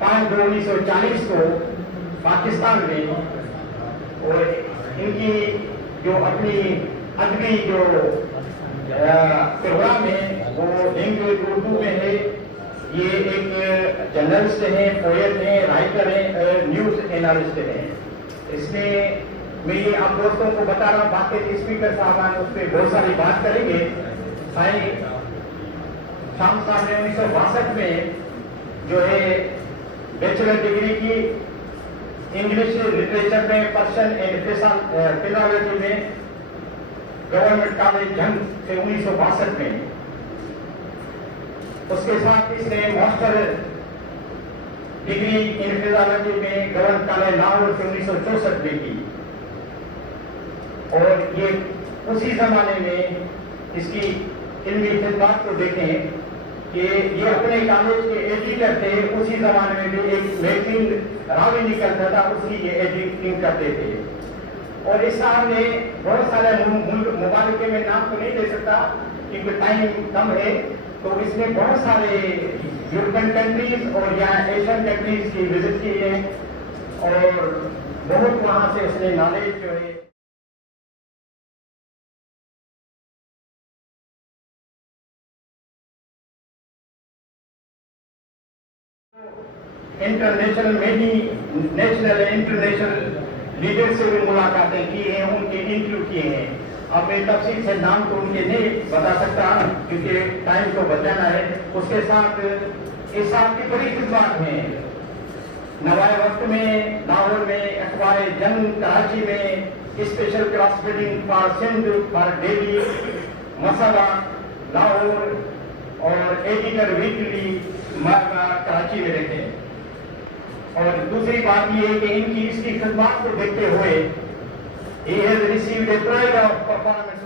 5/2/1940 को पाकिस्तान में, और इनकी जो अपनी अदबी जो प्रोग्राम है वो लैंग्वेज उर्दू में है। ये एक जर्नलिस्ट हैं, पोएट हैं, राइटर हैं, न्यूज एनालिस्ट हैं। इसमें मैं ये आप दोस्तों को बता रहा हूँ, बाकी स्पीकर साहब उस पर बहुत सारी बात करेंगे। शाम साहब ने 1962 में जो है बैचलर डिग्री की इंग्लिश लिटरेचर में, पर्शियन एंड फिलोसॉफी में गवर्नमेंट कॉलेज जंग से 1962 में। उसके साथ इसने मास्टर डिग्री इन फिलोसॉफी में गवर्नमेंट कॉलेज लाहौर से 1964 में की। और ये उसी जमाने में इसकी इल्मी खिदमत को देखें कि ये अपने कॉलेज के एडिटर थे। उसी जमाने में भी एक मैगजीन रावी निकलता था, उसकी ये एडिटिंग करते थे। और इस साहब ने बहुत सारे मुबारक में नाम तो नहीं दे सकता क्योंकि टाइम कम है, तो इसने बहुत सारे यूरोपियन कंट्रीज और या एशियन कंट्रीज की विजिट की है और बहुत वहाँ से उसने नॉलेज जो है इंटरनेशनल नेशनल इंटरनेशनल लीडर से भी मुलाकातें की हैं, उनके इंटरव्यू किए हैं। अब मैं तफसील से नाम तो उनके नहीं बता सकता क्योंकि टाइम को बचाना है। उसके साथ इस साल की बड़ी खिदमत हैं। नवाए वक्त में लाहौर में अखबार जंग, कराची में special class reading for Sindh for daily मसला लाहौर और एडिटर वीकली कराची में रहते हैं। और दूसरी बात ये है कि इनकी इसकी खिदमत को देखते हुए he has received a pride of performance